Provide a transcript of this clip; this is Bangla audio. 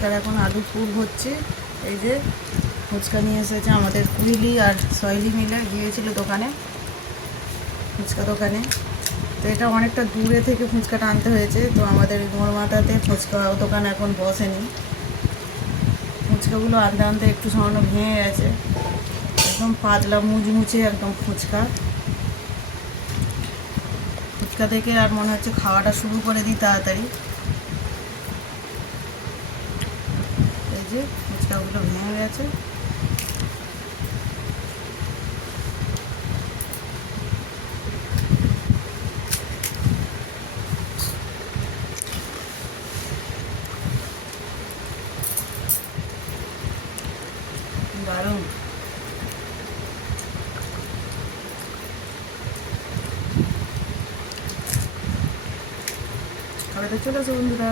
ফুচকার এখন আলু পুর হচ্ছে। এই যে ফুচকা নিয়ে এসেছে আমাদের কুইলি আর সয়েলি মিলে গিয়েছিল দোকানে, ফুচকা দোকানে। তো এটা অনেকটা দূরে থেকে ফুচকাটা আনতে হয়েছে, তো আমাদের মোড়মাথাতে ফুচকা দোকান এখন বসেনি। ফুচকাগুলো আনতে আনতে একটু সামান্য ভেঙে গেছে, একদম পাতলা মুচমুচে একদম ফুচকা। ফুচকা থেকে আর মনে হচ্ছে খাওয়াটা শুরু করে দিই তাড়াতাড়ি। এই যে ফুচকাগুলো ভেঙে গেছে। দারুণ। খাবারটা চলে আসো বন্ধুরা।